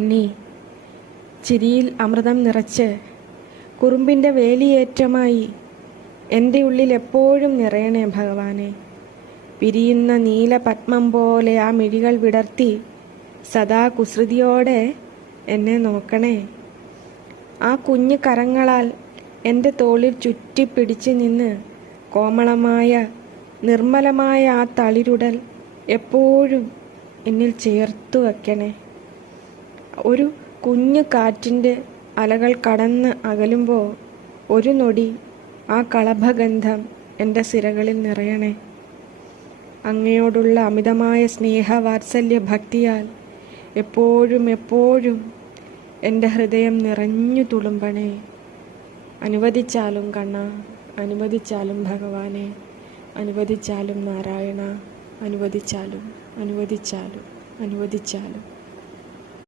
ഉണ്ണി ചിരിയിൽ അമൃതം നിറച്ച് കുറുമ്പിൻ്റെ വേലിയേറ്റമായി എൻ്റെ ഉള്ളിൽ എപ്പോഴും നിറയണേ ഭഗവാനെ. പിരിയുന്ന നീല പത്മം പോലെ ആ മിഴികൾ വിടർത്തി സദാ കുസൃതിയോടെ എന്നെ നോക്കണേ. ആ കുഞ്ഞു കരങ്ങളാൽ എൻ്റെ തോളിൽ ചുറ്റിപ്പിടിച്ച് നിന്ന് കോമളമായ നിർമ്മലമായ ആ തളിരുടൽ എപ്പോഴും എന്നിൽ ചേർത്തു വയ്ക്കണേ. ഒരു കുഞ്ഞു കാറ്റിൻ്റെ അലകൾ കടന്ന് അകലുമ്പോൾ ഒരു നൊടി ആ കളഭഗന്ധം എൻ്റെ സിരകളിൽ നിറയണേ. അങ്ങയോടുള്ള അമിതമായ സ്നേഹവാത്സല്യ ഭക്തിയാൽ എപ്പോഴും എപ്പോഴും എൻ്റെ ഹൃദയം നിറഞ്ഞു തുളുമ്പണേ. അനുവദിച്ചാലും കണ്ണ, അനുവദിച്ചാലും ഭഗവാനെ, അനുവദിച്ചാലും നാരായണ, അനുവദിച്ചാലും അനുവദിച്ചാലും അനുവദിച്ചാലും